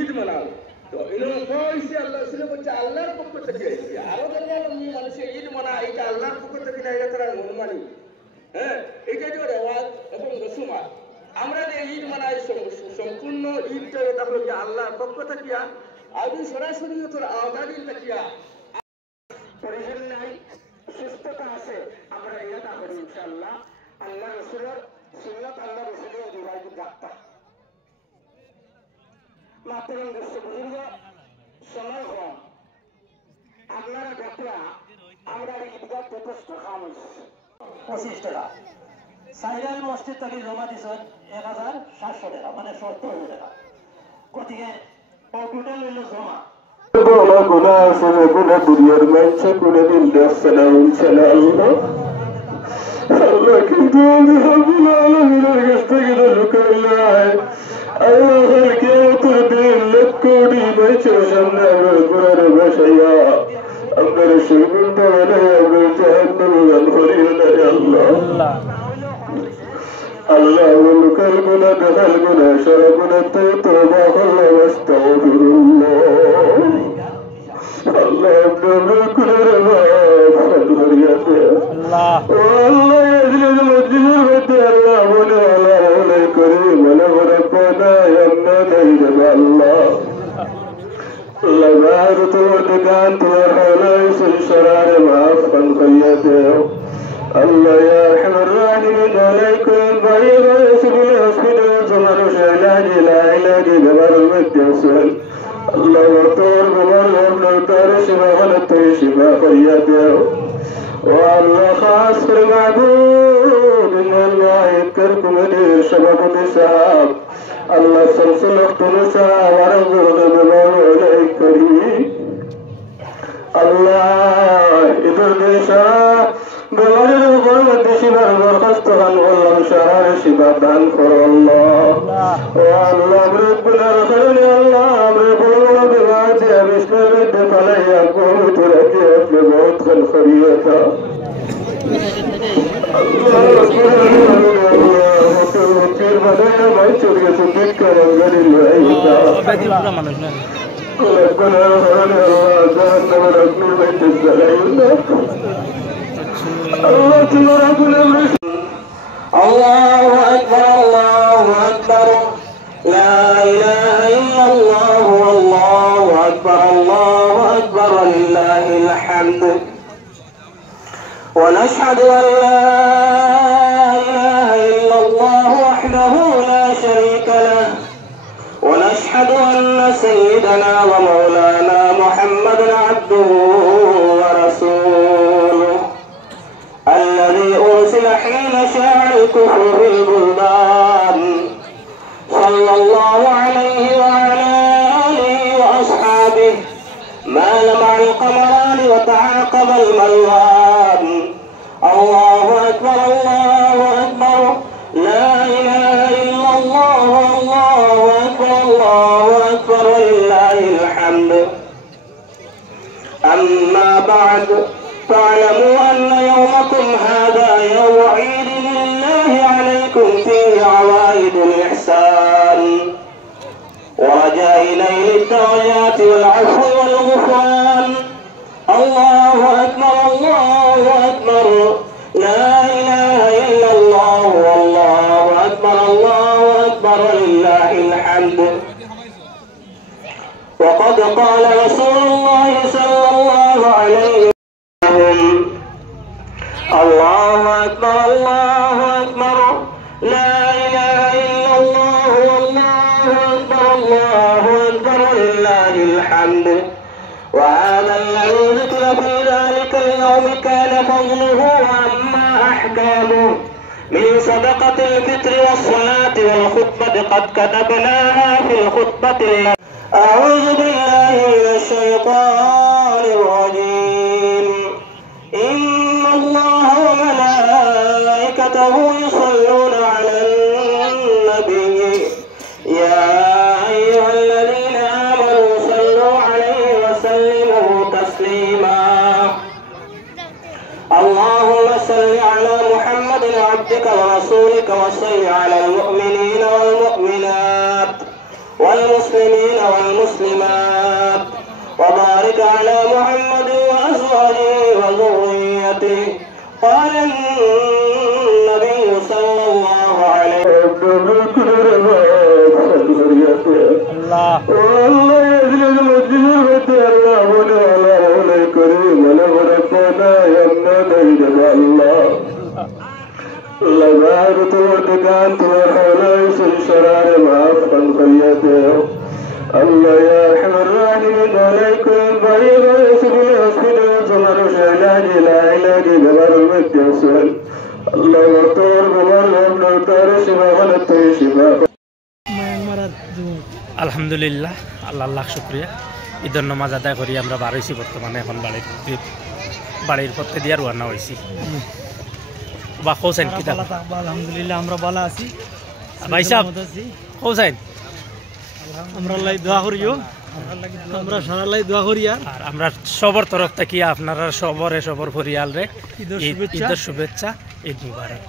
ঈদ মানাও তো এগুলো কইছে আল্লাহ রসুল বলছে আল্লাহর পক্ষ থেকে আরো মানুষের ঈদ মানা এটা আল্লাহর পক্ষ থেকে না এটা তারা মনমানি হ্যাঁ এটা যে রেওয়াজ এবং রসুমাত আমরা যে ঈদ মানাই সম্পূর্ণ ঈদটা এটা হলো যে আল্লাহর পক্ষ থেকে আর সরাসরি তোর আওয়ামী তাকিয়া পরিজন নাই সুস্থতা আছে আমরা এটা করি ইনশাআল্লাহ আল্লাহ রসুলের সুন্নাত আল্লাহ রসুলের রিওয়ায়াত রাখতাম মাত্র বুজুর্গ সময় কম আপনারা দেখরা আমরা ঈদগাহ যথেষ্ট খাম হয়েছে 25 টাকা সাইরাল মসজিদ থেকে জমা দিয়েছেন 1700 টাকা মানে 70 টাকা গতিকে টোটাল হইল জমা গুণা আছে গুণা দুনিয়ার মানছে কোনদিন দেখছে না উঠছে না আল্লাহ কিন্তু রব্বুল আলামিনের কাছ থেকে লুকাইলাই আল্লাহ কিয়ামতের দিন লক্ষ কোটি মানুষের সামনে আমরা কোরআনে বসাইয়া আমরা শিরকুনটা বানাই আমরা জাহান্নামে গান করিও না আল্লাহ আল্লাহ লুকাল গুণা দেখাল গুণা সারা গুণা তো তওবা করলাম আস্তাগফিরুল্লাহ আল্লাহ আপনার কোরআনে মাফ করিয়া দে আল্লাহ আল্লাহ মজলিসের মধ্যে আল্লাহ বলে আল্লাহ বলে করি বলে বলে পদা এমনা নেই রে আল্লাহ لبعض تودكان تورحولا يسل شرار معفن قياته الله يا أرحم الراحمين عليكم بعيد ويسب الهوسبيتال زمر علاج لا علاج قبر المدسل الله وطور قبر وابن طارش ما غلط شفا قياته والله خاص في المعبود إن الله يذكركم مدير شبكة السحاب الله سلسل اختلسا ورزق بمولى الكريم الله إذن ديشا بمولى الغرمة شبا المرخصتغن والله شعار شبا بانخر الله والله ربنا رخلني الله ربنا بمعاتي بسم الله فلا يقوم تركي في موت خلخريتا الله ربنا كير بدايا ما يشوفك تذكر الغد الوعيدا ربنا رحمنا الله جهنم ربنا بيت الزلايل الله تبارك الله أكبر الله أكبر لا إله إلا الله والله أكبر الله أكبر لله الحمد ونشهد أن لا ونشهد أن سيدنا ومولانا محمد عبده ورسوله الذي أرسل حين شاع الكفر في البلدان صلى الله عليه وعلى آله وأصحابه ما لمع القمران وتعاقب الملوان الله أكبر الله أكبر لا إله إلا الله الله أكبر الله أكبر ولله الحمد أما بعد فاعلموا أن يومكم هذا يوم عيد لله عليكم فيه عوائد الإحسان ورجاء نيل الدرجات والعفو والغفران الله أكبر الله أكبر لا إله إلا الله والله أكبر الله أكبر ولله الحمد وقد قال رسول الله صلى الله عليه وسلم الله أكبر الله أكبر لا إله إلا الله والله أكبر الله أكبر ولله الحمد وهذا الذي ذكر في ذلك اليوم كان فضله وأما أحكامه من صدقة الفطر والصلاة والخطبة قد كتبناها في الخطبة أعوذ بالله من الشيطان الرجيم إن الله وملائكته يصلون على النبي يا أيها الذين آمنوا صلوا عليه وسلموا تسليما اللهم صل على محمد عبدك ورسولك وصل على المؤمنين والمؤمنات والمسلمين المسلمين والمسلمات وبارك على محمد وأزواجه وذريته قال النبي صلى الله عليه وسلم الله والله يجلد المسجد الله ولا الكريم ولا ربنا يمنا الله لبعت ودكانت وحليس الشرار معفا خيته الله يا ارحم الراحمين عليكم بيض يوسف الاسود وزمر شعلاج لا علاج بمر المتيسر الله وطور بمر وابن الطار شفاء ونطي شفاء আলহামদুলিল্লাহ আল্লাহ লাখ শুকরিয়া ঈদের নামাজ আদায় করি আমরা বাড়াইছি বর্তমানে এখন বাড়ির পথে দিয়ে রওনা হয়েছি বা হোসেন কি আলহামদুলিল্লাহ আমরা ভালো আছি ভাই সাহেব হোসেন আমরা লাই দোয়া করিও আমরা সারা লাই দোয়া করি আর আমরা সবার তরফ থেকে আপনারা সবর পরিয়াল রে ঈদের শুভেচ্ছা ঈদ মুবারক।